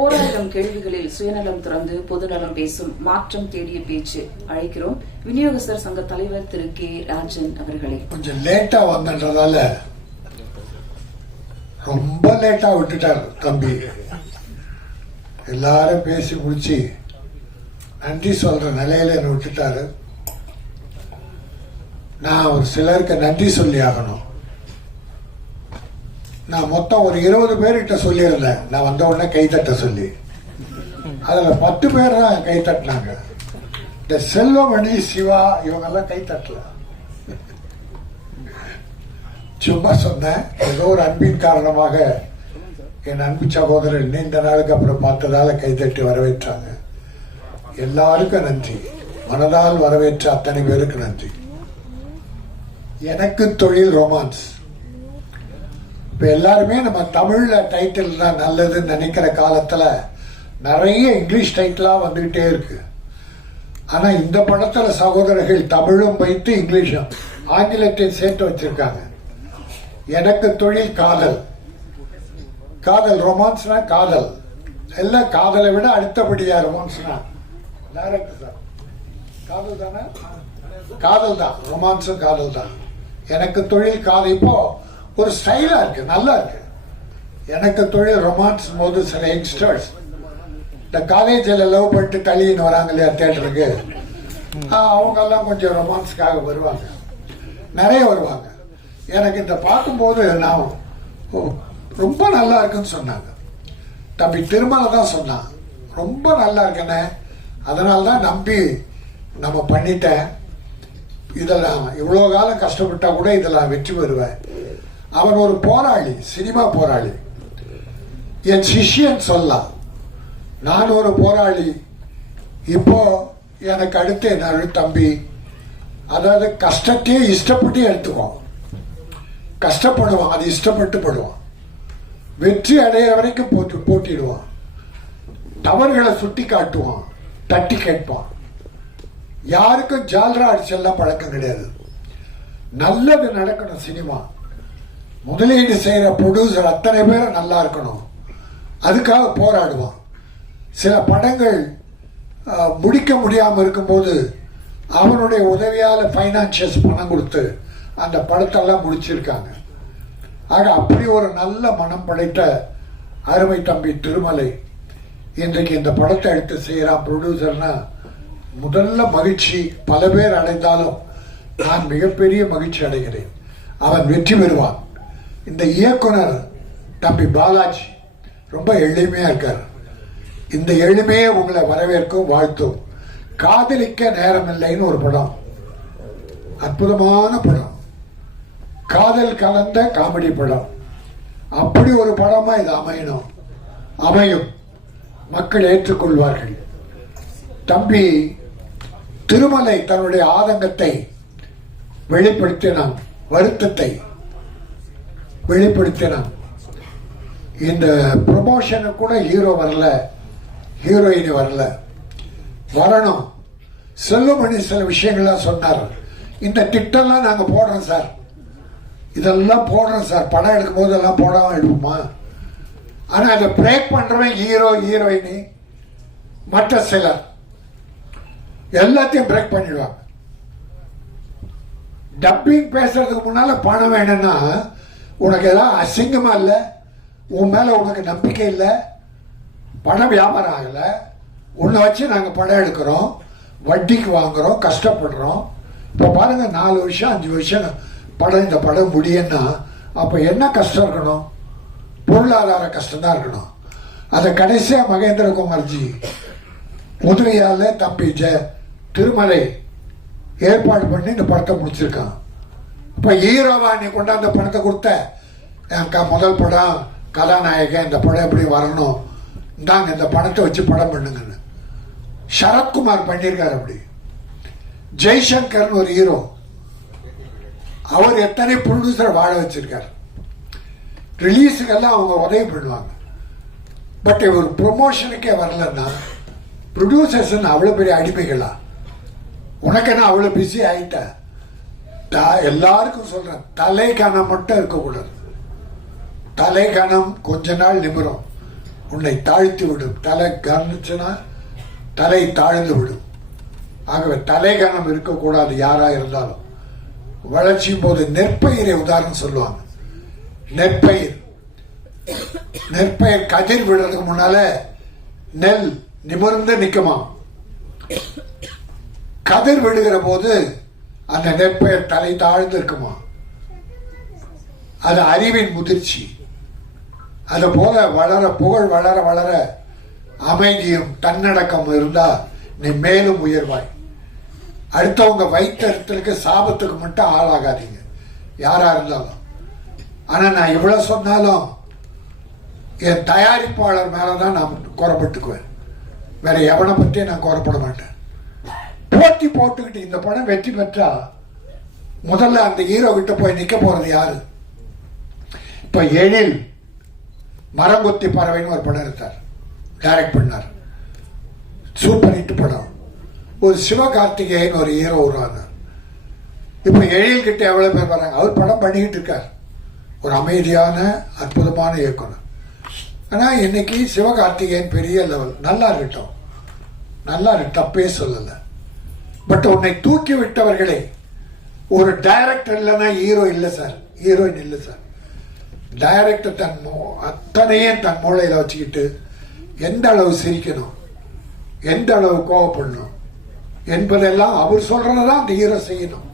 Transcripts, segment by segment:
ஓராயிரம் கேள்விகளில் சுயநலம் திறந்து பொதுநலம் பேசும் மாற்றம் தேடிய பேச்சு அழைக்கிறோம். விநியோகஸ்தர் சங்க தலைவர் திரு கே ராஜன் அவர்களை. கொஞ்சம் லேட்டா வந்தன்றதால ரொம்ப லேட்டா விட்டுட்டார் தம்பி. எல்லாரும் பேசி முடிச்சு நன்றி சொல்ற நிலையில என்ன விட்டுட்டாரு. நான் ஒரு சிலருக்கு நன்றி சொல்லி ஆகணும். நான் மொத்தம் ஒரு இருபது பேர்கிட்ட சொல்லியிருந்தேன். நான் வந்த உடனே கைத்தட்ட சொல்லி. அதில் பத்து பேர் தான் கைத்தட்டினாங்க இந்த செல்வமணி சிவா இவங்கெல்லாம் கைத்தட்டல சும்மா சொன்னேன். ஏதோ ஒரு அன்பின் காரணமாக என் அன்பு சகோதரர் நீண்ட நாளுக்கு அப்புறம் பார்த்ததால கைதட்டி வரவேற்றாங்க. எல்லாருக்கும் நன்றி. மனதால் வரவேற்ற அத்தனை பேருக்கு நன்றி. எனக்கு தொழில் ரொமான்ஸ் இப்போ எல்லாருமே நம்ம தமிழில் டைட்டில் தான் நல்லதுன்னு நினைக்கிற காலத்தில் நிறைய இங்கிலீஷ் டைட்டிலாக வந்துக்கிட்டே இருக்கு. ஆனால் இந்த படத்தில் சகோதரர்கள் தமிழும் வைத்து இங்கிலீஷும் ஆங்கிலத்தையும் சேர்த்து வச்சிருக்காங்க. எனக்கு தொழில் காதல். காதல் ரொமான்ஸ்னா காதல். எல்லாம் காதலை விட அடுத்தபடியா ரொமான்ஸ்னா டேரக்டர் சார். காதல் தானே? காதல் தான். ரொமான்ஸும் காதல் தான். எனக்கு தொழில் காதல். இப்போ ஒரு ஸ்டைலா இருக்கு நல்லா இருக்கு. எனக்கு தொழில் ரொமான்ஸ் போது சில யங்ஸ்டர்ஸ் இந்த காலேஜில் லவ் பண்ணிட்டு தள்ளின்னு வராங்க இல்லையா தேட்டருக்கு அவங்க எல்லாம் கொஞ்சம் ரொமான்ஸ்க்காக வருவாங்க. நிறைய வருவாங்க. எனக்கு இந்த பார்க்கும்போது நான் ஓ, ரொம்ப நல்லா இருக்குன்னு சொன்னாங்க. தம்பி திருமலை தான் சொன்னான். ரொம்ப நல்லா இருக்குண்ணே அதனால தான் நம்பி நம்ம பண்ணிட்டேன். இதெல்லாம் இவ்வளோ காலம் கஷ்டப்பட்டா கூட இதெல்லாம் வெற்றி பெறுவேன். அவன் ஒரு போராளி சினிமா போராளி. என் சிஷ்யன் சொல்லலாம் நான் ஒரு போராளி. இப்போ எனக்கு அடுத்து என் தம்பி அதாவது கஷ்டத்தையே இஷ்டப்பட்டு எடுத்துக்குவோம் கஷ்டப்படுவான் அது இஷ்டப்பட்டு படுவான். வெற்றி அடைய வரைக்கும் போட்டு போட்டிடுவான். தவறுகளை சுட்டி காட்டுவான் தட்டி கேட்பான். யாருக்கும் ஜால்ரா அடிச்செல்லாம் பழக்கம் கிடையாது. நல்லது நடக்கணும் சினிமா. முதலீடு செய்கிற ப்ரொடியூசர் அத்தனை பேரும் நல்லா இருக்கணும். அதுக்காக போராடுவான். சில படங்கள் முடிக்க முடியாமல் இருக்கும்போது அவனுடைய உதவியால் ஃபைனான்சியஸ் பணம் கொடுத்து அந்த படத்தெல்லாம் முடிச்சிருக்காங்க. ஆக அப்படி ஒரு நல்ல மனம் படைத்த அருமை தம்பி திருமலை இன்றைக்கு இந்த படத்தை எடுத்து செய்கிறான் ப்ரொடியூசர்னா முதல்ல மகிழ்ச்சி பல பேர் அடைந்தாலும் நான் மிகப்பெரிய மகிழ்ச்சி அடைகிறேன். அவன் வெற்றி பெறுவான். இந்த இயக்குனர் தம்பி பாலாஜி ரொம்ப எளிமையா இருக்கார். இந்த எளிமையே உங்களை வரவேற்கும் வாழ்த்தும். காதலிக்க நேரமில்லைன்னு ஒரு படம். அற்புதமான படம். காதல் கலந்த காமெடி படம். அப்படி ஒரு படமா இது அமையணும். அமையும். மக்கள் ஏற்றுக்கொள்வார்கள். தம்பி திருமலை தன்னுடைய ஆதங்கத்தை வெளிப்படுத்தினான் வருத்தத்தை வெளிப்படுத்தினான். இந்த ப்ரொமோஷனுக்கு கூட ஹீரோ வரல. ஹீரோயின் வரல. வரணும். செல்லுமணி சில விஷயங்கள்லாம் சொன்னார். இந்த திட்டம்லாம் நாங்கள் போடுறோம் சார். இதெல்லாம் போடுறோம் சார். படம் எடுக்கும் போது எல்லாம் போடாம எடுப்போமா? ஆனால் அதை பிரேக் பண்ணுறவன் ஹீரோ ஹீரோயினி மற்ற சிலர். எல்லாத்தையும் பிரேக் பண்ணிடுவாங்க. டப்பிங் பேசுறதுக்கு முன்னால பணம் வேணும்னா உனக்கு எல்லாம் அசிங்கமா இல்லை. உன் மேல உனக்கு நம்பிக்கை இல்லை. பணம் வியாபாரம் ஆகலை. உன்னை வச்சு நாங்கள் பணம் எடுக்கிறோம். வட்டிக்கு வாங்குறோம். கஷ்டப்படுறோம். இப்போ பாருங்க நாலு வருஷம் அஞ்சு வருஷம் படம் இந்த படம் முடியும்னா அப்போ என்ன கஷ்டம் இருக்கணும்? பொருளாதார கஷ்டம் தான் இருக்கணும். அதை கடைசியாக மகேந்திரகுமார்ஜி உதவியால் தம்பி ஜெ திருமலை ஏற்பாடு பண்ணி இந்த படத்தை முடிச்சிருக்கான். இப்போ ஹீரோவா நீ கொண்டாந்த படத்தை கொடுத்த என் முதல் படம் கதாநாயகன் இந்த படம் எப்படி வரணும்? இந்தாங்க இந்த படத்தை வச்சு படம் பண்ணுங்கன்னு. சரத்குமார் பண்ணியிருக்காரு அப்படி. ஜெய்சங்கர்னு ஒரு ஹீரோ. அவர் எத்தனை ப்ரொடியூசர் வாழ வச்சிருக்கார். ரிலீஸுக்கெல்லாம் அவங்க உதவி பண்ணுவாங்க. பட் இவர் ப்ரொமோஷனுக்கே வரலன்னா ப்ரொடியூசர்ஸ் அவ்வளோ பெரிய அடிமைகளா? உனக்கு என்ன அவ்வளோ பிஸி ஆகிட்டேன் த- எல்லாருக்கும் சொல்கிறேன் தலை கணம் மட்டும் இருக்கக்கூடாது. தலை கணம் கொஞ்ச நாள் நிமிரும். உன்னை தாழ்த்தி விடும். தலை கவனிச்சுன்னா தலை தாழ்ந்து விடும். ஆகவே தலைகணம் இருக்கக்கூடாது யாரா இருந்தாலும். வளர்ச்சியும் போது நெற்பயிரை உதாரணம் சொல்லுவாங்க. நெற்பயிர். நெற்பயிர் கதிர் விடுறதுக்கு முன்னால நெல் நிமிர்ந்து நிற்குமா கதிர் விடுகிற போது அந்த நெற்பயிர் தலை தாழ்ந்து இருக்குமா அது அறிவின் முதிர்ச்சி. அது போல வளர புகழ் வளர வளர அமைதியும் தன்னடக்கம் இருந்தா நீ மேலும் உயர்வாய். அடுத்தவங்க வைத்தறித்தலுக்கு சாபத்துக்கு மட்டும் ஆளாகாதீங்க. யாரா இருந்தாலும். ஆனா நான் இவ்வளவு சொன்னாலும் என் தயாரிப்பாளர் மேலதான் நான் குறப்பட்டுக்குவேன் வேற எவனை பற்றியும் நான் குறப்பட மாட்டேன். போட்டி போட்டுக்கிட்டு இந்த படம் வெற்றி பெற்றா முதல்ல அந்த ஹீரோ கிட்ட போய் நிக்க போறது யாரு? இப்ப எழில் மரங்கொத்தி பறவைன்னு ஒரு படம் எடுத்தார். டைரக்ட் பண்ணார். சூப்பர் ஹிட் படம். ஒரு சிவகார்த்திகேயன் ஒரு ஹீரோ உருவானார். இப்ப எழில் கிட்ட எவ்வளவு பேர் வராங்க? அவர் படம் பண்ணிக்கிட்டு இருக்கார். ஒரு அமைதியான அற்புதமான இயக்குனர். ஆனால் இன்னைக்கு சிவகார்த்திகேயன் பெரிய லெவல் நல்லா இருக்கட்டும். நல்லா இருக்கு. தப்பே சொல்லலை. பட் உன்னை தூக்கி விட்டவர்களே ஒரு டைரக்டர் இல்லைன்னா ஹீரோ இல்லை சார் ஹீரோயின் இல்லை சார் டைரக்டர் தன் மூ- அத்தனையும் தன் மூளையில் வச்சுக்கிட்டு எந்த அளவு சிரிக்கணும் எந்த அளவு கோவப்படணும் என்பதெல்லாம் அவர் சொல்றதான் அந்த ஹீரோ செய்யணும்.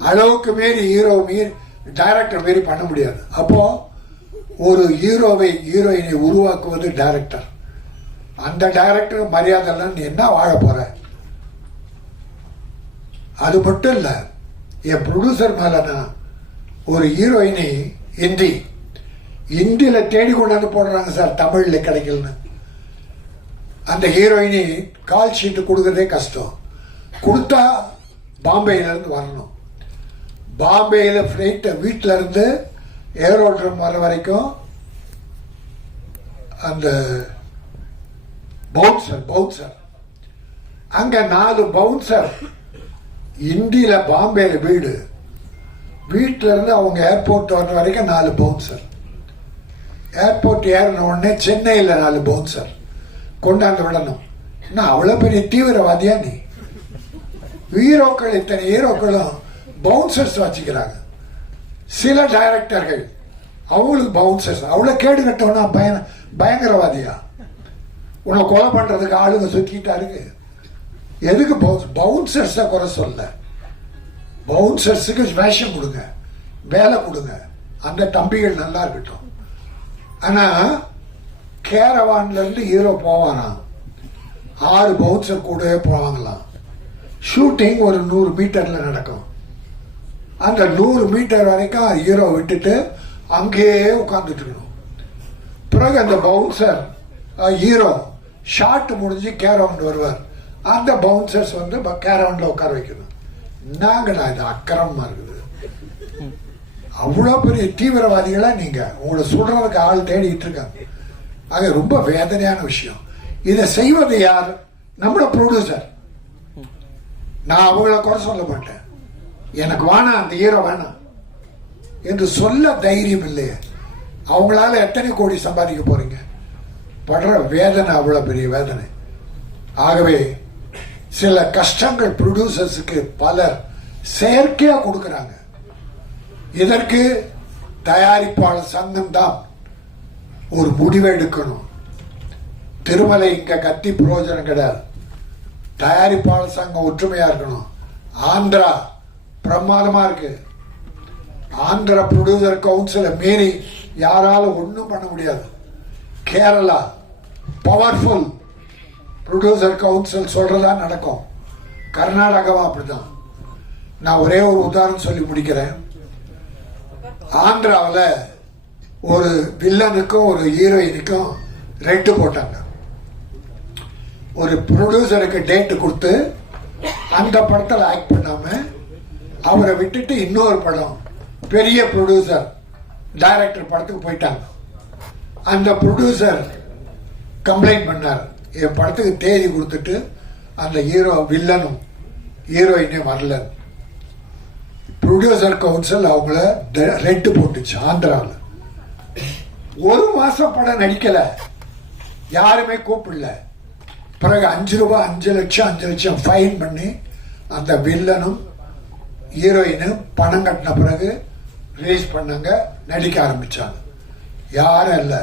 அளவுக்கு மீறி ஹீரோ மீறி டைரக்டர் மீறி பண்ண முடியாது. அப்போ ஒரு ஹீரோவை ஹீரோயினை உருவாக்குவது டைரக்டர் அந்த டைரக்டர் மரியாதை என்ன வாழ போற? அது மட்டும் இல்லை என் ப்ரொடியூசர் மேல நான் ஒரு ஹீரோயினி ஹிந்தி ஹிந்தியில் தேடி கொண்டாந்து போடுறாங்க சார் தமிழில் கிடைக்கலன்னு அந்த ஹீரோயினி கால் ஷீட்டு கொடுக்கறதே கஷ்டம். கொடுத்தா பாம்பேலேருந்து வரணும். பாம்பேயில் ஃப்ளைட்டை வீட்டில இருந்து ஏரோட்ரம் வர வரைக்கும் அந்த பவுன்சர் பவுன்சர் அங்கே நாலு பவுன்சர் இந்தியில பாம்பேல வீடு. வீட்டில இருந்து அவங்க ஏர்போர்ட் வர்ற வரைக்கும் நாலு பவுன்சர் ஏர்போர்ட் ஏறின உடனே சென்னையில் நாலு பவுன்சர் கொண்டாந்து விடணும். என்ன அவ்வளோ பெரிய தீவிரவாதியா நீ? ஹீரோக்கள் இத்தனை ஹீரோக்களும் பவுன்சர்ஸ் வச்சுக்கிறாங்க. சில டைரக்டர்கள் அவங்களுக்கு பவுன்சர்ஸ் அவ்வளோ கேடு கட்டவனா பயன பயங்கரவாதியா? உன்னை கொலை பண்றதுக்கு ஆளுங்க சுற்றிக்கிட்டா இருக்கு. எதுக்கு பவுன்சர்ஸை குறை சொல்ல. பவுன்சர்ஸுக்கு வேஷம் கொடுங்க. வேலை கொடுங்க. அந்த தம்பிகள் நல்லா இருக்கட்டும். ஆனால் கேரவான்லேருந்து ஹீரோ போவானாம் ஆறு பவுன்சர் கூடவே போவாங்களாம். ஷூட்டிங் ஒரு நூறு மீட்டரில் நடக்கும். அந்த நூறு மீட்டர் வரைக்கும் ஹீரோ விட்டுட்டு அங்கேயே உட்காந்துட்டுருக்கணும் பிறகு அந்த பவுன்சர் ஹீரோ ஷாட் முடிஞ்சு கேரவுண்ட் வருவார். அந்த பவுன்சர்ஸ் வந்து கேரவுண்ட்ல உட்கார வைக்கணும். நாங்கடா இது அக்கிரமமா இருக்குது. அவ்வளோ பெரிய தீவிரவாதிகளா நீங்க. உங்களை சுடுறதுக்கு ஆள் தேடிட்டு இருக்காங்க. அது ரொம்ப வேதனையான விஷயம். இதை செய்வது யார்? நம்மளோட ப்ரொடியூசர் நான் அவங்கள குறை சொல்ல மாட்டேன். எனக்கு வேணாம் அந்த ஹீரோ வேணாம். என்று சொல்ல தைரியம் இல்லையே. அவங்களால எத்தனை கோடி சம்பாதிக்க போறீங்க? படுற வேதனை அவ்வளோ பெரிய வேதனை. ஆகவே சில கஷ்டங்கள் ப்ரொடியூசர்ஸுக்கு பலர் செயற்கையாக கொடுக்குறாங்க. இதற்கு தயாரிப்பாளர் சங்கம் தான் ஒரு முடிவை எடுக்கணும். திருமலை இங்கே கத்தி பிரயோஜனம் கிடையாது. தயாரிப்பாளர் சங்கம் ஒற்றுமையாக இருக்கணும். ஆந்திரா பிரமாதமாக இருக்கு. ஆந்திரா ப்ரொடியூசர் கவுன்சிலை மீறி யாராலும் ஒன்றும் பண்ண முடியாது. கேரளா பவர்ஃபுல் ப்ரொடியூசர் கவுன்சில் சொல்றதா நடக்கும். கர்நாடகாவும் அப்படிதான். நான் ஒரே ஒரு உதாரணம் சொல்லி முடிக்கிறேன். ஆந்திராவில் ஒரு வில்லனுக்கும் ஒரு ஹீரோயினுக்கும் ரெட்டு போட்டாங்க. ஒரு ப்ரொடியூசருக்கு டேட்டு கொடுத்து அந்த படத்தில் ஆக்ட் பண்ணாம அவரை விட்டுட்டு இன்னொரு படம் பெரிய ப்ரொடியூசர் டைரக்டர் படத்துக்கு போயிட்டாங்க. அந்த ப்ரொடியூசர் கம்ப்ளைண்ட் பண்ணார். என் படத்துக்கு தேதி கொடுத்துட்டு அந்த ஹீரோ வில்லனும் ஹீரோயினே வரல. ப்ரொடியூசர் கவுன்சில் அவங்கள ரெட்டு போட்டுச்சு ஆந்திராவில் ஒரு மாதம் படம் நடிக்கலை. யாருமே கூப்பிடல. பிறகு அஞ்சு ரூபாய் அஞ்சு லட்சம் அஞ்சு லட்சம் ஃபைன் பண்ணி அந்த வில்லனும் ஹீரோயினும் பணம் கட்டின பிறகு ரிலீஸ் பண்ணாங்க நடிக்க ஆரம்பித்தாங்க யாரும் இல்லை.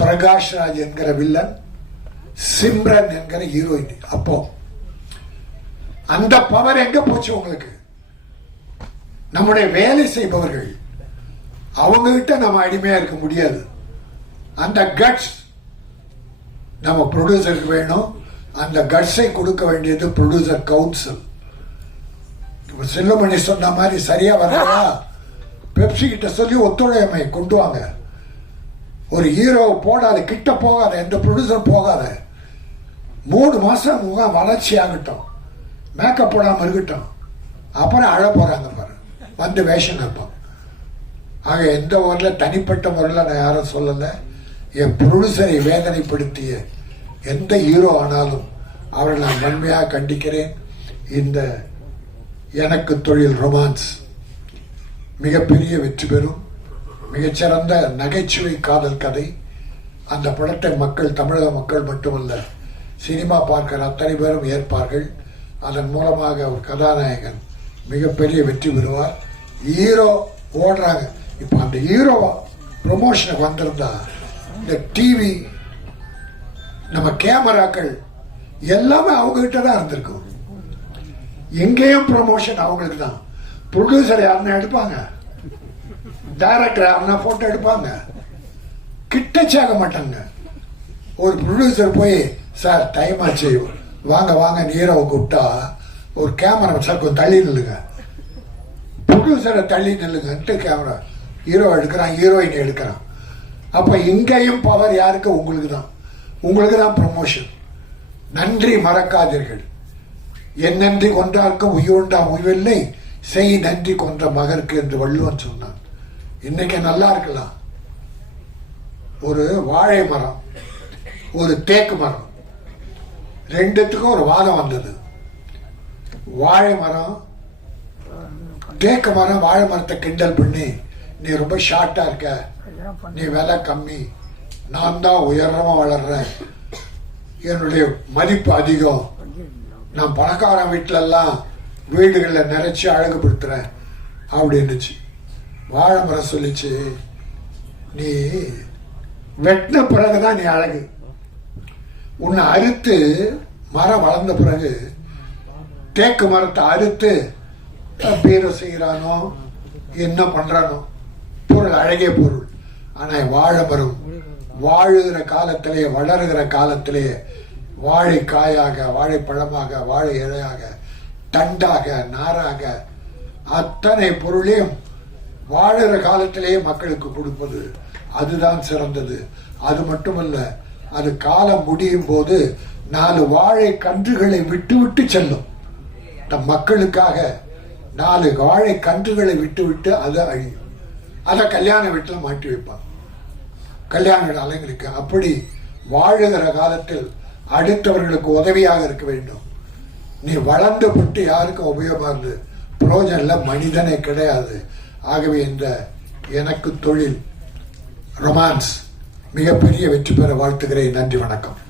பிரகாஷ் ராஜ் என்கிற வில்லன் சிம்ரன் என்கிற ஹீரோயின். அப்போ அந்த பவர் எங்க போச்சு உங்களுக்கு? நம்முடைய வேலை செய்பவர்கள். அவங்க கிட்ட நம்ம அடிமையா இருக்க முடியாது. அந்த கட்ஸ் நம்ம ப்ரொடியூசருக்கு வேணும். அந்த கட்ஸை கொடுக்க வேண்டியது ப்ரொடியூசர் கவுன்சில் செல்லுமணி சொன்ன மாதிரி சரியா வரா பெப்சி கிட்ட சொல்லி ஒத்துழையமை கொண்டு வாங்க. ஒரு ஹீரோ போடாத கிட்ட போகாத எந்த ப்ரொடியூசர் போகாத. மூணு மாசம் முகம் வளர்ச்சி ஆகட்டும் மேக்கப் போடாமல் இருக்கட்டும். அப்புறம் அழ போறாங்க பாரு. வந்து வேஷம் கேட்பான் ஆக எந்த ஊரில் தனிப்பட்ட முறையில் நான் யாரும் சொல்லலை. என் ப்ரொடியூசரை வேதனைப்படுத்திய எந்த ஹீரோ ஆனாலும் அவரை நான் வன்மையாக கண்டிக்கிறேன். இந்த எனக்கு தொழில் ரொமான்ஸ் மிகப்பெரிய வெற்றி பெறும். மிகச்சிறந்த நகைச்சுவை காதல் கதை. அந்த படத்தை மக்கள் தமிழக மக்கள் மட்டுமல்ல சினிமா பார்க்கிற அத்தனை பேரும் ஏற்பார்கள். அதன் மூலமாக ஒரு கதாநாயகன் மிகப்பெரிய வெற்றி பெறுவார். ஹீரோ ஓடுறாங்க. இப்போ அந்த ஹீரோ ப்ரொமோஷனுக்கு வந்திருந்தா இந்த டிவி நம்ம கேமராக்கள் எல்லாமே அவங்ககிட்ட தான் இருந்திருக்கும். எங்கேயும் ப்ரொமோஷன் அவங்களுக்கு தான். ப்ரொடியூசர் யாருன்னா எடுப்பாங்க. டைரக்டர் யாருன்னா போட்டோ எடுப்பாங்க. கிட்டச்சாக மாட்டாங்க. ஒரு ப்ரொடியூசர் போய் சார் டைம் ஆச்சு. வாங்க வாங்க நீரவை கூப்பிட்டா ஒரு கேமரா சார் கொஞ்சம் தள்ளி நில்லுங்க. ப்ரொடியூசரை தள்ளி நில்லுங்கன்ட்டு கேமரா ஹீரோ எடுக்கிறான் ஹீரோயின் எடுக்கிறான். அப்போ இங்கேயும் பவர் யாருக்கு? உங்களுக்கு தான். உங்களுக்கு தான் ப்ரமோஷன் நன்றி மறக்காதீர்கள். என் நன்றி கொன்றாருக்கும் உயிருண்டா உய்வில்லை செய் நன்றி கொன்ற மகருக்கு என்று வள்ளுவன் சொன்னான். இன்னைக்கு நல்லா இருக்கலாம். ஒரு வாழை மரம் ஒரு தேக்கு மரம். ரெண்டுத்துக்கும் ஒரு வாதம் வந்தது. வாழை மரம் தேக்கு மரம் வாழை மரத்தை கிண்டல் பண்ணி நீ ரொம்ப ஷார்ட்டா இருக்க. நீ விலை கம்மி. நான் தான் உயரமா வளர்றேன். என்னுடைய மதிப்பு அதிகம். நான் பணக்காரன் வீட்டுல எல்லாம் வீடுகளில் நிறைச்சி அழகுபடுத்துறேன். அப்படின்னுச்சு வாழை மரம் சொல்லிச்சு நீ வெட்டின பிறகுதான் நீ அழகு. உன்னை அறுத்து மரம் வளர்ந்த பிறகு தேக்கு மரத்தை அறுத்து பீரை செய்கிறானோ என்ன பண்றானோ பொருள் அழகிய பொருள். ஆனால் வாழை மரம் வாழுகிற காலத்திலே வளருகிற காலத்திலே வாழை காயாக வாழைப்பழமாக வாழை இலையாக தண்டாக நாராக அத்தனை பொருளையும் வாழுகிற காலத்திலேயே மக்களுக்கு கொடுப்பது. அதுதான் சிறந்தது. அது மட்டுமல்ல அது காலம் முடியும் போது நாலு வாழை கன்றுகளை விட்டு விட்டு செல்லும். நம் மக்களுக்காக நாலு வாழை கன்றுகளை விட்டு விட்டு அது அழியும். அதை கல்யாண வீட்டில் மாட்டி வைப்பாங்க. கல்யாண அலைங்களுக்கு அப்படி வாழுகிற காலத்தில் அடுத்தவர்களுக்கு உதவியாக இருக்க வேண்டும். நீ வளர்ந்து விட்டு யாருக்கும் உபயோகமாக இருந்து? புரோஜனம் மனிதனே கிடையாது. ஆகவே இந்த எனக்கு தொழில் ரொமான்ஸ் மிகப்பெரிய வெற்றி பெற வாழ்த்துகிறேன். நன்றி வணக்கம்.